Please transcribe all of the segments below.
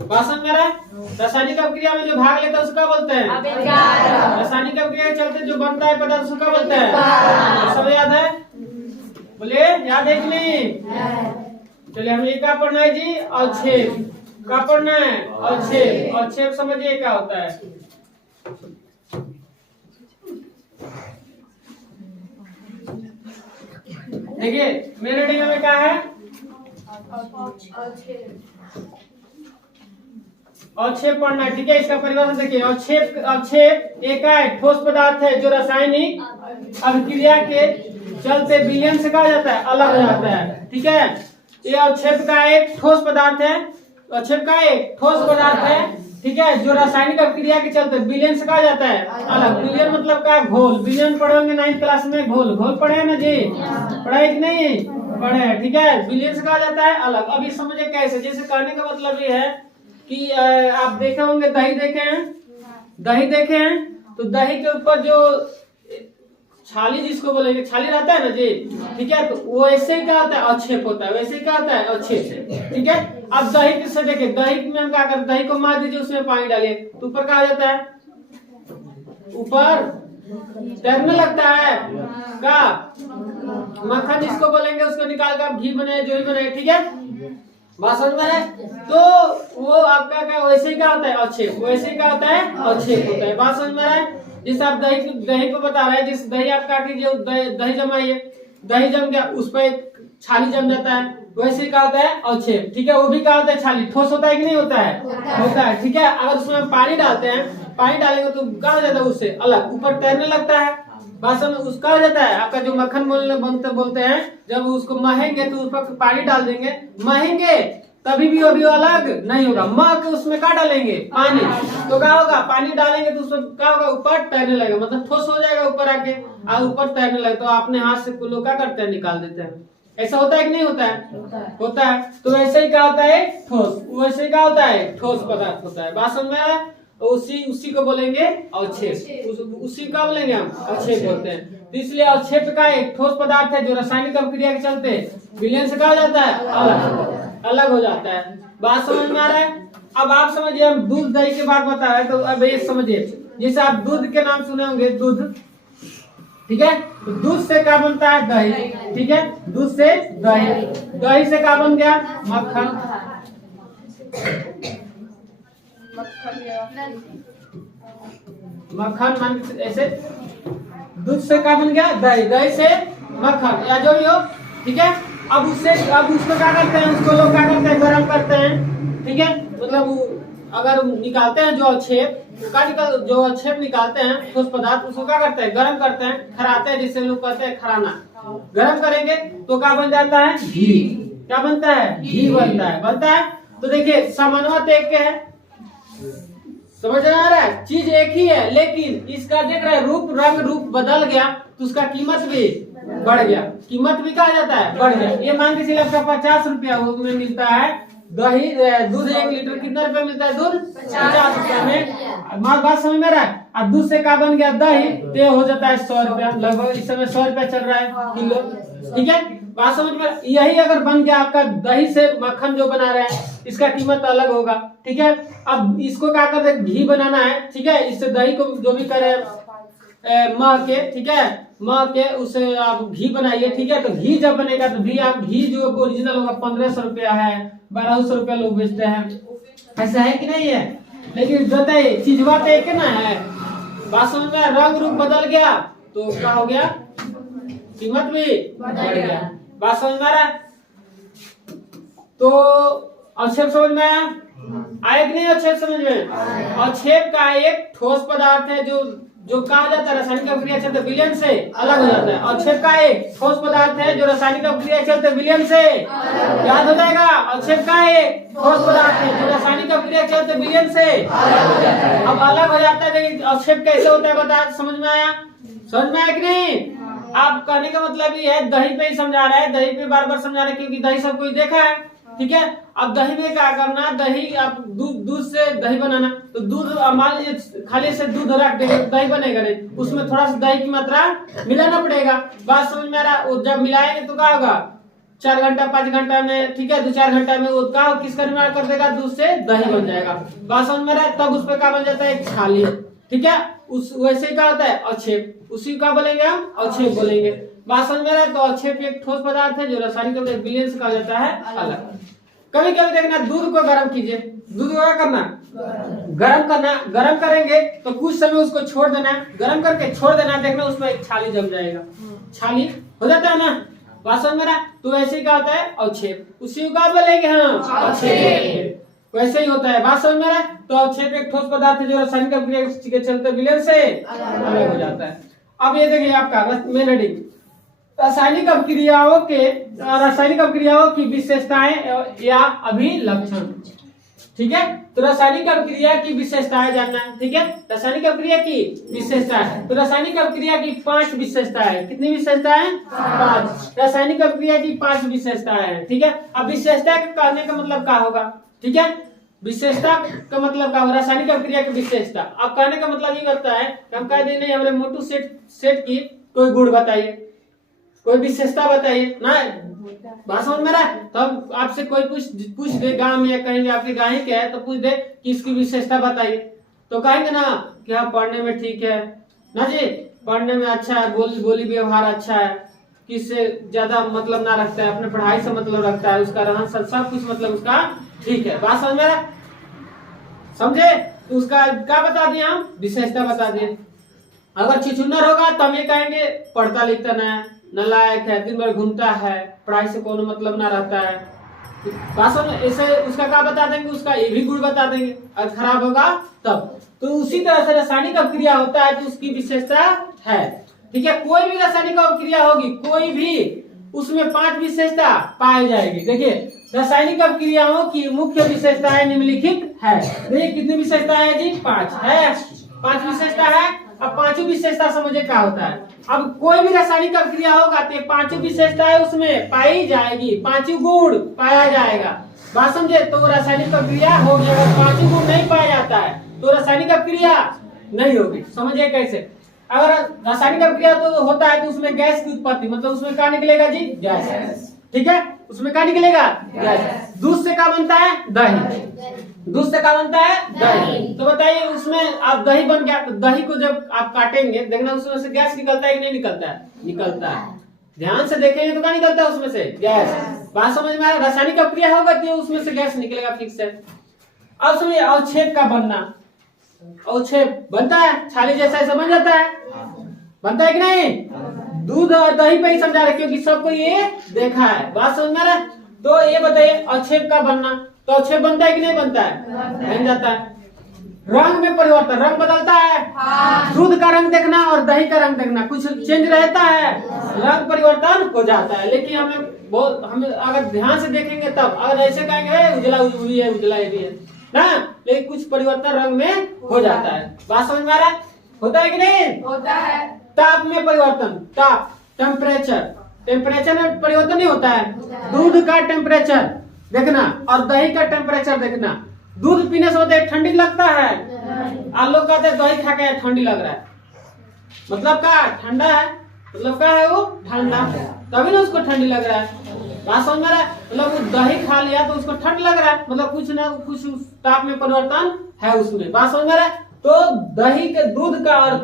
बात समझ में आ रहा है? रासायनिक अभिक्रिया में जो भाग लेता है उसको क्या बोलते हैं? रासायनिक अभिक्रिया के चलते जो बनता है पदार्थ उसको क्या बोलते हैं? सब याद है? बोलिए, याद है कि नहीं? चलिए हमें ये क्या पढ़ना है जी? अवक्षेप। क्या पढ़ना है? अवक्षेप। अवक्षेप समझिए क्या होता है। देखिए मेरे रीडिंग में क्या है? अवक्षेप पढ़ना है, ठीक है। इसका परिभाषा देखिए, अवक्षेप एक ठोस पदार्थ है जो रासायनिक अभिक्रिया के चलते विलयन से कहा जाता है, अलग हो जाता है, ठीक है। ये अवक्षेप का एक ठोस पदार्थ है, अवक्षेप का एक ठोस पदार्थ है, ठीक है, जो रासायनिक अभिक्रिया के चलते विलयन से कहा जाता है अलग। विलयन मतलब क्या? घोल। विलयन पढ़ोगे 9th क्लास में, घोल। घोल पढ़े ना जी? पढ़े कि नहीं पढ़े? ठीक है, विलयन से कहा जाता है अलग। अभी समझे कैसे? जैसे कहने का मतलब ये है कि आप देखे होंगे, दही देखे हैं, दही देखे हैं, तो दही के ऊपर जो छाली जिसको बोलेंगे, छाली रहता है ना जी, ठीक है, तो वो ऐसे ही क्या होता है? अवक्षेप होता है। वैसे ही क्या होता है? अवक्षेप, ठीक है। अब दही किससे देखे? दही में हम क्या करते हैं? दही को मार दीजिए, उसमें पानी डालिए तो ऊपर क्या हो जाता है? ऊपर तैरने लगता है। क्या? मक्खन जिसको बोलेंगे उसको निकाल कर घी बने, जो ही बने, ठीक है। बात समझ में है? तो वो आपका क्या वैसे ही क्या होता है? अवक्षेप। वैसे ही क्या होता है? अवक्षेप होता है। बात समझ में है? जिस आप दही को बता रहे हैं, जिस दही आप काट लीजिए, दही जमाइए, दही जम गया, उस पर छाली जम जाता है, वैसे ही क्या होता है? अवक्षेप, ठीक है। वो भी क्या होता है? छाली। ठोस होता है कि नहीं होता है? होता है, ठीक है। अगर उसमें पानी डालते हैं, पानी डालेंगे तो क्या हो जाता है? उससे अलग ऊपर तैरने लगता है। भाषण में उसका हो जाता है आपका जो मक्खन बोलते हैं, जब उसको महेंगे तो उस पर पानी डाल देंगे, महेंगे तभी भी वो अलग नहीं होगा। मह के उसमें क्या डालेंगे? पानी, तो क्या होगा? पानी डालेंगे तो उसमें क्या होगा? ऊपर तैरने लगेगा, मतलब ठोस हो जाएगा ऊपर आके, और ऊपर तैरने लगे तो अपने हाथ से लोग क्या करते हैं? निकाल देते हैं। ऐसा होता है कि नहीं होता है? होता है। तो वैसे ही क्या होता है? ठोस। वैसे ही क्या होता है? ठोस पदार्थ होता है। बात समझ में आया? उसी को बोलेंगे अवक्षेप। उसी का बोलेंगे हम अवक्षेप बोलते हैं। तो इसलिए अवक्षेप का एक ठोस पदार्थ है जो रासायनिक अभिक्रिया के चलते विलयन से कहा जाता है अलग हो जाता है। बात समझ में आ रहा है? अब आप समझिए, हम दूध दही के बात बता रहे हैं, तो अब ये समझिए, जैसे आप दूध के नाम सुने होंगे, दूध, ठीक है। तो दूध से क्या बनता है? दही, ठीक है। दूध से दही, दही से क्या बन गया? मक्खन, मक्खन मान ऐसे दूध से क्या बन गया? दही, दही से मक्खन, या जो भी हो, ठीक है। अब उसको क्या करते हैं? उसको लोग क्या करते हैं? गर्म करते हैं, ठीक है। मतलब अगर निकालते हैं जो अवक्षेप, जो अवक्षेप निकालते हैं ठोस पदार्थ, उसको क्या करते हैं? गर्म करते हैं, खराते हैं, जिससे लोग कहते हैं खराना। गर्म करेंगे तो क्या बन जाता है? घी। क्या बनता है? घी बनता है। तो देखिए समन्वय एक के है, समझ में आ रहा है? चीज एक ही है, लेकिन इसका देख रहे रूप, रंग रूप बदल गया तो उसका कीमत भी बढ़ गया। कीमत भी कहा जाता है बढ़ गया। ये मान के चलिए आपका 50 रुपया में मिलता है दही, दूध 1 लीटर कितना रुपया मिलता है? दूध 50 रुपया में। बात समझ में आ रहा है? अब दूध से क्या बन गया? दही, तो हो जाता है 100 रुपया। लगभग इस समय 100 रुपया चल रहा है किलो, ठीक है। बात समझ में? यही अगर बन गया आपका दही से मक्खन जो बना रहे हैं, इसका कीमत अलग होगा, ठीक है। अब इसको क्या करते हैं? घी बनाना है, ठीक है। इससे दही को जो भी करे मह के, ठीक है, मह के उसे आप घी बनाइए, ठीक है। तो घी जब बनेगा तो घी जो ओरिजिनल होगा 1500 रुपया है, 1200 रुपया लोग बेचते हैं। ऐसा है कि नहीं है? लेकिन बताइए चीजवा तो एक ना है। बात समझ में? रंग रूप बदल गया तो क्या हो गया? कीमत भी बढ़ गया। बात समझ में आ रहा है? तो अवक्षेप समझ में आया? आया कि नहीं? अवक्षेप समझ में? अवक्षेप का एक ठोस पदार्थ है जो कहा जाता है रासायनिक अभिक्रिया चलते विलयन से अलग हो जाता है। अवक्षेप का एक ठोस पदार्थ है जो रासायनिक अभिक्रिया चलते विलयन से, याद हो जाएगा? अवक्षेप का एक ठोस पदार्थ है जो रासायनिक अभिक्रिया चलते विलयन से अब अलग हो जाता है। लेकिन अवक्षेप कैसे होता है बता, समझ में आया? समझ में आया कि नहीं? आप कहने का मतलब ये है, दही पे ही समझा रहे हैं, दही पे बार बार समझा रहे हैं, क्योंकि दही सब कोई देखा है, ठीक है। अब दही में क्या करना? दही आप दूध से दही बनाना, तो दूध मान लीजिए खाली से दूध रख देंगे तो दही बनेगा नहीं, उसमें थोड़ा सा दही की मात्रा मिलाना पड़ेगा। बात समझ में आ रहा? जब मिलाएंगे तो क्या होगा? 4 घंटा 5 घंटा में, ठीक है, 2-4 घंटा में वो का किसका निर्माण कर देगा, दूध से दही बन जाएगा। बात समझ में रहा है? तब उस पर क्या बन जाता है, एक छाली, ठीक है। उस वैसे ही क्या होता है, अवक्षेप, उसी का बोलेंगे हम अवक्षेप बोलेंगे। बात समझ में रहा है? तो अवक्षेप एक ठोस पदार्थ है जो रासायनिक विलयन से कहा जाता है अलग। कभी कभी देखना, दूध को गर्म कीजिए, दूध को क्या करना, गर्म करना, गर्म करेंगे तो कुछ समय उसको छोड़ देना, गर्म करके छोड़ देना, देखना उसमें एक छाली जम जाएगा, छाली हो जाता है ना। बात समझ में रहा? तो वैसे ही क्या होता है, अवक्षेप, उसी का बोलेंगे हम अवक्षेप, वैसे ही होता है। बात समझ में रहा? तो अवक्षेप एक ठोस पदार्थ है जो रासायनिक अभिक्रिया के चलते विलयन से अलग हो जाता है। अब ये देखिए आपका मेन हेडिंग, रासायनिक अभिक्रियाओं की विशेषताएं या अभिलक्षण, ठीक है। तो रासायनिक अभिक्रिया की विशेषताएं जानना है, ठीक है। रासायनिक अभिक्रिया की विशेषताएं, तो रासायनिक अभिक्रिया की 5 विशेषताएं, कितनी विशेषताएं, 5। रासायनिक अभिक्रिया की 5 विशेषताएं हैं, ठीक है। अब विशेषता कहने का मतलब क्या होगा, ठीक है, विशेषता का मतलब क्या होगा, रासायनिक अभिक्रिया की विशेषता। अब कहने का मतलब ये करता है कि हम कह दें नहीं, हमने मोटू सेट की कोई गुण बताइए, कोई विशेषता बताइए ना, बात समझ में रहा है? तो हम आपसे कोई पूछ दे गांव में या कहीं भी आपके गाँव के है तो पूछ दे कि इसकी विशेषता बताइए, तो कहेंगे ना कि हाँ पढ़ने में ठीक है ना जी, पढ़ने में अच्छा है, बोली व्यवहार अच्छा है, किससे ज्यादा मतलब ना रखता है, अपने पढ़ाई से मतलब रखता है, उसका रहन सहन सब कुछ मतलब उसका ठीक है। बात समझ में रहा? समझे? तो उसका क्या बता दिए हम, विशेषता बता दिए। अगर छिछुन्नर होगा तो हम ये कहेंगे पढ़ता लिखता ना है, नालायक है, दिन भर घूमता है, पढ़ाई से कोनो मतलब ना रहता है। बात समझ, ऐसे उसका क्या बता देंगे, उसका ये भी गुण बता देंगे, अगर खराब होगा तब। तो उसी तरह से रासायनिक अभिक्रिया होता है तो उसकी विशेषता है, ठीक है। कोई भी रासायनिक अभिक्रिया होगी, कोई भी, उसमें 5 विशेषता पाई जाएगी। देखिए रासायनिक अभिक्रियाओं की मुख्य विशेषताएं निम्नलिखित है। देखिए कितनी विशेषता है जी, 5 है, 5 विशेषता है। अब पांचों विशेषता समझे क्या होता है। अब कोई भी रासायनिक अभिक्रिया होगा तो 5 विशेषताएं उसमें पाई जाएगी, 5 गुण पाया जाएगा। बात समझे? तो रासायनिक अभिक्रिया होगी। अगर 5 गुण नहीं पाया जाता है तो रासायनिक अभिक्रिया नहीं होगी। समझिए कैसे, अगर रासायनिक अभिक्रिया तो होता है तो उसमें गैस की उत्पत्ति, मतलब उसमें क्या निकलेगा जी, गैस, ठीक है। उसमें क्या निकलेगा, गैस। दूध से क्या बनता है, दही, दूध से क्या बनता है, दही। तो बताइए उसमें आप दही बन गया, तो दही को जब आप काटेंगे देखना उसमें से गैस निकलता है कि नहीं निकलता है, निकलता है। ध्यान से देखेंगे तो क्या निकलता है उसमें से, गैस। बात समझ में आया? रासायनिक अभिक्रिया होगा तो उसमें से गैस निकलेगा फिक्स है। अब समझिए अवक्षेप का बनना, अवक्षेप बनता है, छाली जैसा ऐसा बन जाता है, बनता है कि नहीं। दूध और दही पे ही समझा रहे क्योंकि सबको ये देखा है। बात समझ में आ रहा है? तो ये बताइए अवक्षेप का बनना, तो अवक्षेप बनता है कि नहीं बनता है, बन जाता है। रंग में परिवर्तन, रंग बदलता है, दूध का रंग देखना और दही का रंग देखना कुछ चेंज रहता है, रंग परिवर्तन हो जाता है। लेकिन हमें अगर ध्यान से देखेंगे तब, अगर ऐसे कहेंगे उजला भी है, उजला ये भी है ना, लेकिन कुछ परिवर्तन रंग में हो जाता है। बात समझ में आ रहा है? होता है कि नहीं होता है। ताप में परिवर्तन, ताप, टेम्परेचर, टेम्परेचर में परिवर्तन नहीं होता है। दूध का टेम्परेचर देखना और दही का टेम्परेचर देखना। दूध पीने से होता है ठंडी लगता है, आप लोग कहते हैं दही खा के ठंडी लग रहा है, मतलब क्या ठंडा है, मतलब क्या है वो ठंडा, तभी ना उसको ठंडी लग रहा है। बात समझ में आ रहा है? मतलब वो दही खा लिया तो उसको ठंड लग रहा है, मतलब कुछ ना कुछ ताप में परिवर्तन है उसमें। बात समझ में आ रहा है? तो दही के, दूध का और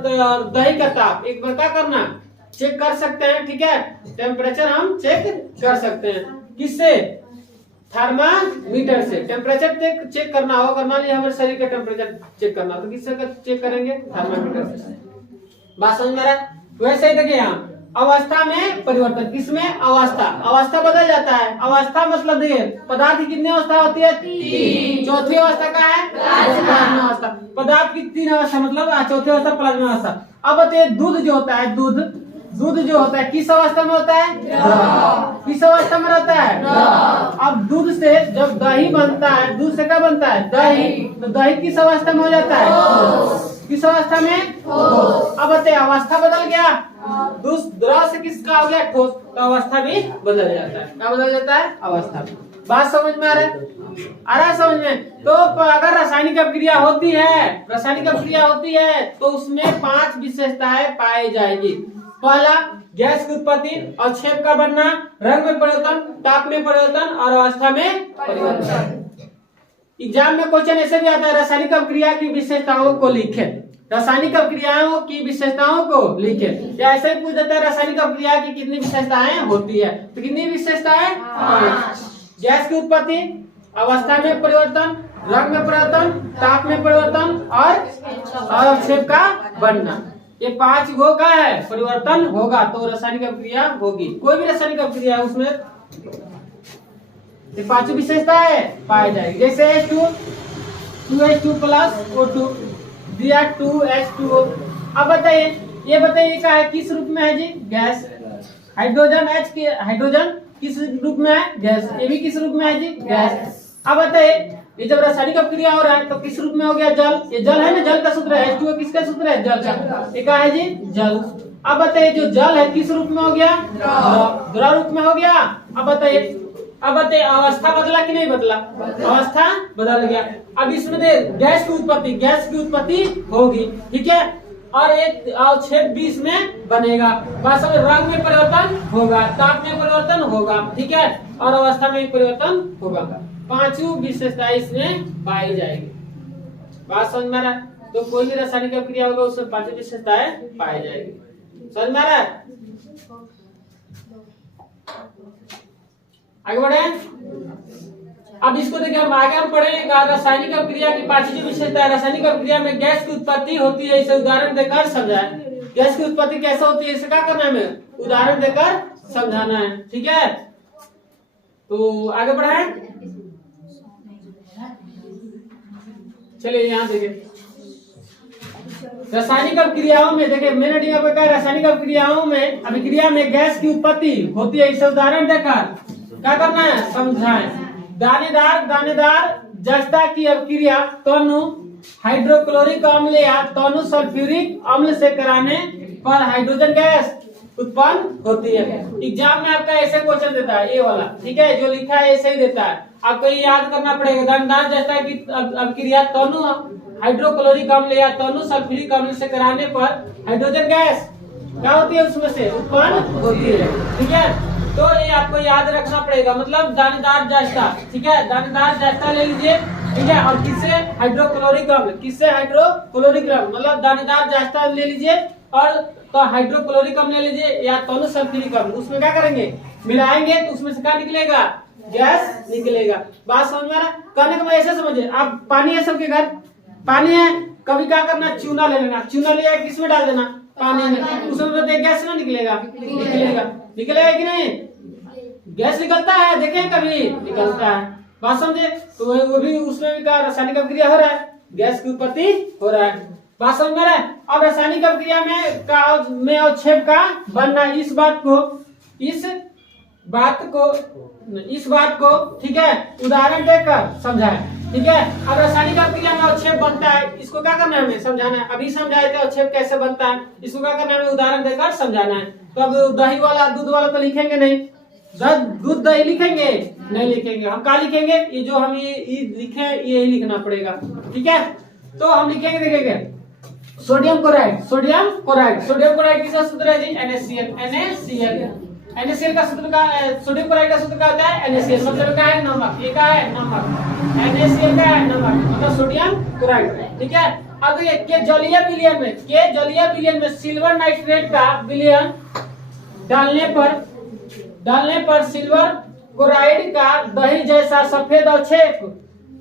दही का ताप एक बार क्या करना, चेक कर सकते हैं, ठीक है। टेम्परेचर हम चेक कर सकते हैं, किससे, थर्मामीटर से। टेम्परेचर चेक करना होगा, अगर मान लीजिए हमारे शरीर का टेम्परेचर चेक करना तो किससे चेक करेंगे, थर्मामीटर से। बात समझ में आ रहा है? वैसे ही देखिए यहाँ अवस्था में परिवर्तन, किसमें, अवस्था, अवस्था बदल जाता है। अवस्था मतलब देखिए पदार्थ की कितनी अवस्था होती है, 3। चौथी अवस्था का है प्लाज्मा अवस्था। पदार्थ की 3 अवस्था मतलब चौथी अवस्था प्लाज्मा अवस्था। अब बताइए दूध जो होता है, दूध जो होता है किस अवस्था में होता है, किस अवस्था में रहता है। अब दूध से जब दही बनता है, दूध से क्या बनता है, दही, तो दही किस अवस्था में हो जाता है, किस अवस्था में, अब बताइए अवस्था बदल गया, द्रव से किसका हो गया, ठोस, तो अवस्था भी बदल जाता है। क्या बदल जाता है, अवस्था भी। बात समझ में आ रहा है, आ रहा है समझ में? तो अगर रासायनिक अभिक्रिया होती है, रासायनिक अभिक्रिया होती है तो उसमें 5 विशेषताएं पाई जाएगी। पहला गैस की उत्पत्ति, अवक्षेप का बनना, रंग में परिवर्तन, ताप में परिवर्तन और अवस्था में परिवर्तन। एग्जाम में क्वेश्चन ऐसे भी आता है, रासायनिक अभिक्रिया की विशेषताओं को लिखें। रासायनिक अभिक्रियाओं की विशेषताओं को लिखें। या ऐसे ही पूछ देता है रासायनिक अभिक्रिया की कितनी विशेषताएं होती है, तो कितनी विशेषताएं? 5। गैस की उत्पत्ति, अवस्था में परिवर्तन, रंग में परिवर्तन, ताप में परिवर्तन और अवक्षेप का बनना। ये 5 वो का है परिवर्तन होगा तो रासायनिक अभिक्रिया होगी। कोई भी रासायनिक अभिक्रिया है उसमें ये 5 विशेषताएं पाई जाएगी। जैसे H2 2H2 प्लस O2 दिया 2H2O। अब बताइए, ये बताइए क्या है, किस रूप में है जी? गैस। हाइड्रोजन H के हाइड्रोजन किस रूप में है? गैस। ये भी किस रूप में है जी? गैस। अब बताइए, ये जब रासायनिक अभिक्रिया हो रहा है तो किस रूप में हो गया? जल। ये जल है ना, जल का सूत्र है। H2O किसका सूत्र है? जल का। ये क्या है जी? जल। अब बताइए, जो जल है किस रूप में हो गया? द्रव रूप में हो गया। अब बताइए अवस्था बदला कि नहीं बदला? अवस्था बदल गया। अब इसमें गैस की उत्पत्ति होगी, ठीक है। और एक अवक्षेप भी इसमें बनेगा। वास्तव में रंग में परिवर्तन होगा, ताप में परिवर्तन होगा, ठीक है, और अवस्था में परिवर्तन होगा। 5 विशेषताएं इसमें पाई जाएगी। बात समझ में आ रहा है? तो कोई भी रासायनिक अभिक्रिया होगा उसमें 5 विशेषताएं पाई जाएगी। समझ में आ रहा है? आगे बढ़े। अब इसको देखिए, हम आगे पढ़ेंगे रासायनिक अभिक्रिया की 5 विशेषता है। रासायनिक अभिक्रिया में गैस की उत्पत्ति होती है, इसे उदाहरण देकर समझाएं। गैस की उत्पत्ति कैसे होती है, इसे क्या करना है हमें? उदाहरण देकर समझाना है, ठीक है। तो आगे बढ़ाएं। चलिए यहाँ देखिए, रासायनिक अभिक्रियाओं में देखिए, मैंने रासायनिक अभिक्रिया में गैस की उत्पत्ति होती है, इसे उदाहरण देकर क्या करना है? समझाएं। दानेदार जस्ता की अभिक्रिया तनु हाइड्रोक्लोरिक अम्ल या तनु सल्फ्यूरिक अम्ल से कराने पर हाइड्रोजन गैस उत्पन्न होती है। एग्जाम में आपका ऐसे क्वेश्चन देता है, ये वाला, ठीक है, जो लिखा है ऐसे ही देता है। आपको ये याद करना पड़ेगा। दानेदार जस्ता की अभिक्रिया तनु हाइड्रोक्लोरिक अम्ल या तनु सल्फ्यूरिक अम्ल से कराने पर हाइड्रोजन गैस क्या होती है? उसमें से उत्पन्न होती है, ठीक है। तो ये आपको याद रखना पड़ेगा। मतलब दानेदार जस्ता, ठीक है, दानेदार जस्ता ले लीजिए, ठीक है, और किससे? हाइड्रोक्लोरिक अम्ल। किससे? हाइड्रोक्लोरिक अम्ल। मतलब दानेदार जस्ता ले लीजिए और तो हाइड्रोक्लोरिक अम्ल ले लीजिए या तनु सल्फ्यूरिक अम्ल। उसमें क्या करेंगे? मिलाएंगे तो उसमें से क्या निकलेगा? गैस निकलेगा। बात समझ में आ रहा है? कहने का ऐसे समझिए, आप पानी है, सबके घर पानी है, कभी क्या करना? चूना ले लेना। चूना लिया किसमें डाल देना? पानी में। उसमें गैस ना निकलेगा? निकलेगा कि नहीं? गैस निकलता है, देखें कभी? निकलता है। बात समझे? तो वो भी उसमें भी रासायनिक अभिक्रिया हो रहा है, गैस की उत्पत्ति हो रहा है। बात समझ में आ रहा है? अब रासायनिक अभिक्रिया में अवक्षेप का बनना, इस बात को ठीक है उदाहरण देकर समझाएं, ठीक है। अब रासायनिक अभिक्रिया में अवक्षेप बनता है, इसको क्या करना है? हमें समझाना है। अभी समझाए थे अवक्षेप कैसे बनता है, इसको क्या करना है? हमें उदाहरण देकर समझाना है। तो अब दही वाला दूध वाला तो लिखेंगे नहीं, दूध दही लिखेंगे नहीं लिखेंगे। हम क्या लिखेंगे? ये जो हम ये लिखे ये लिखना पड़ेगा, ठीक है। तो हम लिखेंगे, देखेंगे सोडियम क्लोराइड किसका सूत्र है जी? NaCl। NaCl का सूत्र का सोडियम क्लोराइड का सूत्र क्या होता है? NaCl। मतलब क्या है? नमक। ये क्या है? नमक। NaCl का है नमक, मतलब सोडियम क्लोराइड, ठीक है। अब ये के जलीय विलयन में सिल्वर नाइट्रेट का विलयन डालने पर सिल्वर क्लोराइड का दही जैसा सफेद अवक्षेप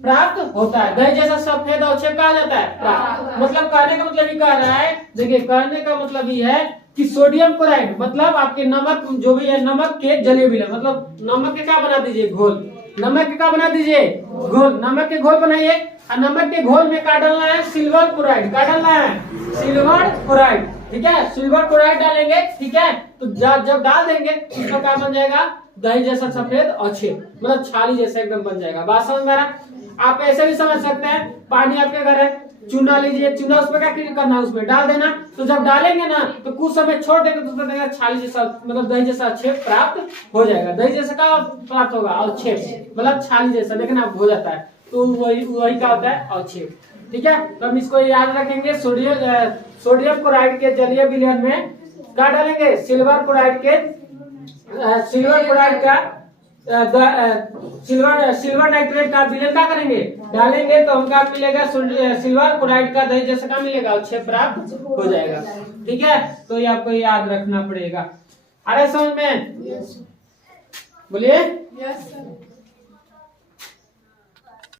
प्राप्त होता है। दही जैसा सफेद अवक्षेप कहा जाता है प्राप्त। मतलब कहने का मतलब ये कह रहा है, देखिए कहने का मतलब ये है कि सोडियम क्लोराइड मतलब आपके नमक जो भी है, नमक के जलीय विलयन, मतलब नमक के क्या बना दीजिए? घोल। नमक के क्या बना दीजिए? घोल। नमक के घोल बनाइए और नमक के घोल में क्या डालना है? Silver chloride. क्या डालना है? सिल्वर क्लोराइड, ठीक है। सिल्वर क्लोराइड डालेंगे, ठीक है। तो जब डाल देंगे इसका क्या बन जाएगा? दही जैसा सफेद अवक्षेप, मतलब छाली जैसा एकदम बन जाएगा। बात समझ में आ रहा? आप ऐसे भी समझ सकते हैं, पानी आपके घर है, चूना लीजिए, चूना उसमें क्या करना है? उसमें डाल देना। तो जब डालेंगे ना तो कुछ समय छोड़ देंगे तो उसमें छाली जैसा मतलब दही जैसा अवक्षेप प्राप्त हो जाएगा। दही जैसा क्या प्राप्त होगा? अवक्षेप, मतलब छाली जैसा, लेकिन अब हो जाता है तो वही क्या होता है? अवक्षेप, ठीक है। तो हम इसको याद रखेंगे। सोडियम क्लोराइड के जलीय विलयन में क्या डालेंगे, सिल्वर क्लोराइड के सिल्वर क्लोराइड का सिल्वर नाइट्रेट का विलयन क्या करेंगे, डालेंगे तो हमका मिलेगा सिल्वर क्लोराइड का दही जैसा का मिलेगा और छेद प्राप्त हो जाएगा। ठीक है, तो ये आपको याद रखना पड़ेगा। अरे समझ में, बोलिए।